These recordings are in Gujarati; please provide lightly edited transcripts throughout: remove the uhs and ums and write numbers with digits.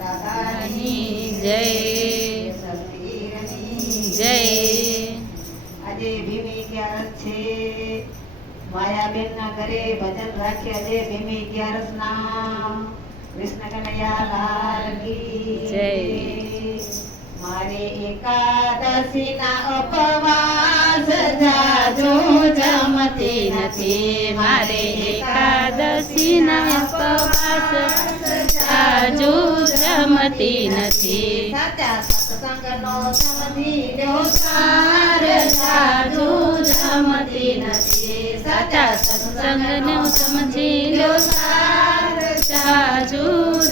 દાદાની જય જય. આજે ભીમી 11 છે. માયાબેન ના ઘરે ભજન રાખ્યા આજે ભીમી 11 ના. કૃષ્ણ કનૈયા લાલ કી જય. મારે એકાદશી ના ઉપવાસ જાજો જમતી નથી. મારે એકાદશી ના ઉપવાસ જાજુ જમતી નથી. સાચા સત્સંગનો સમજી લ્યો સાર જાજુ જમતી નથી. સાચા સત્સંગનો સમજી લો સાર જાજુ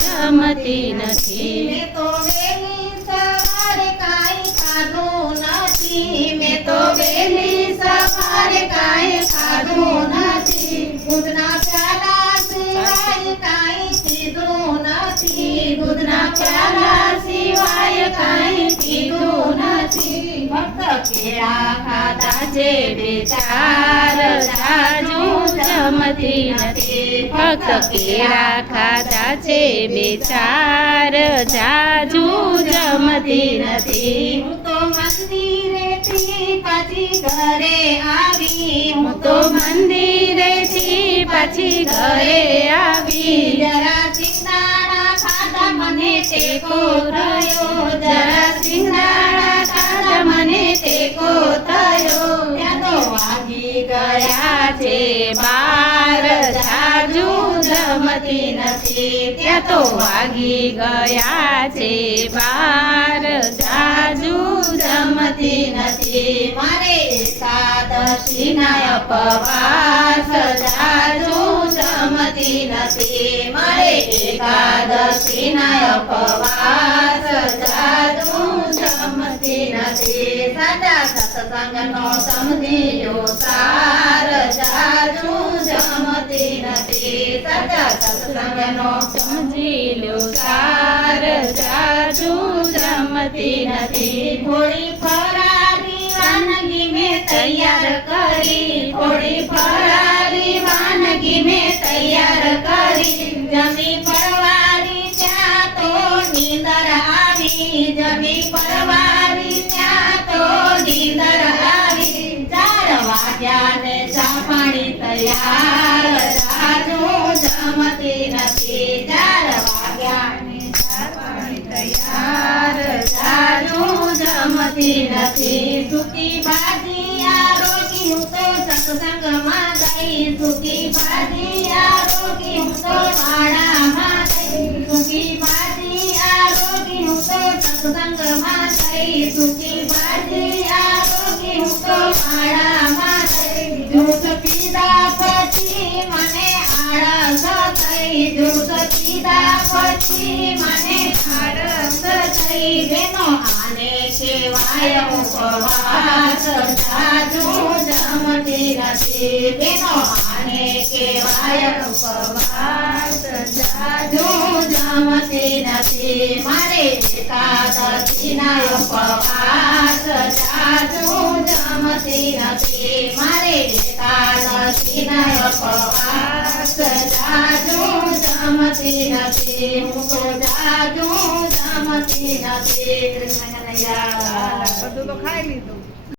જમતી નથી. મેં તો વહેલી સવારે કાંઈ ખાધું નથી. મેં તો વહેલી સવારે કાંઈ ખાધું નથી. દૂધના પ્યાલા સિવાય કાંઈ પીધું નથી. દૂધના પ્યાલા સિવાય કાંઈ પીધું નથી. ભક્ત કેળા ખાધા જે બેચાર જાજુ જમતી નથી. ફક્ત કેળા ખાધા છે બેચાર જાજુ જમતી નથી. હું તો મંદિરેથી પાછી ઘરે આવી. હું તો મંદિરેથી પાછી ઘરે આવી. જરા સિંગાડા ખાધા મને ટેકો થયો. જરા સિંગાડા ખાધા મને ટેકો થયો. ત્યાં તો વાગી ગયા છે બાર જાજુ જમતી નથી. ત્યાં તો વાગી ગયા છે બાર જાજુ જમતી નથી. મારે એકાદશી ના ઉપવાસ જાજુ જમતી નથી. મારે એકાદશી ના ઉપવાસ જાજુ જમતી નથી. સાચા સત્સંગનો સમજી લ્યો સાર જાજુ જમતી નથી. સાચા સત્સંગનો સમજી લો સાર જાજુ જમતી નથી. થોડી ફરારી વાનગી મેં તૈયાર કરી. થોડી ફરારી વાનગી મેં તૈયાર કરી. જમી પરવારી ત્યાં તો નીંદર આવી. જમી પરવારી ત્યાં તો નીંદર આવી. 4 વાગ્યા ને ચા પાણી તૈયાર જાજુ જમતી નથી. 4 વાગ્યા ને ચા પાણી તૈયાર જાજુ જમતી નથી. સૂકી ભાજી આ રોટી હું તો સત્સંગમાં ગઈ. સૂકી ભાજી આ રોટી હું તો શાળામાં ગઈ. સૂકી ભાજી આ રોટી હું તો સત્સંગમાં ગઈ. સૂકી ભાજી આ રોટી હું તો શાળામાં ગઈ. જૂસ પીધા પછી મને આળસ થઈ. જૂસ પીધા પછી મને આળસ થઈ. બેનો આને કહેવાય ઉપવાસ જાજુ જમતી નથી. બેનો આને કહેવાય ઉપવાસ જાજુ જમતી નથી. મારે એકાદશી ના ઉપવાસ જાજુ જમતી નથી. મારે એકાદશી ના ઉપવાસ જાજુ જમતી નથી. હું તો જાજુ જમતી નથી. કૃષ્ણ કનૈયા. બધું તો ખાઈ લીધું.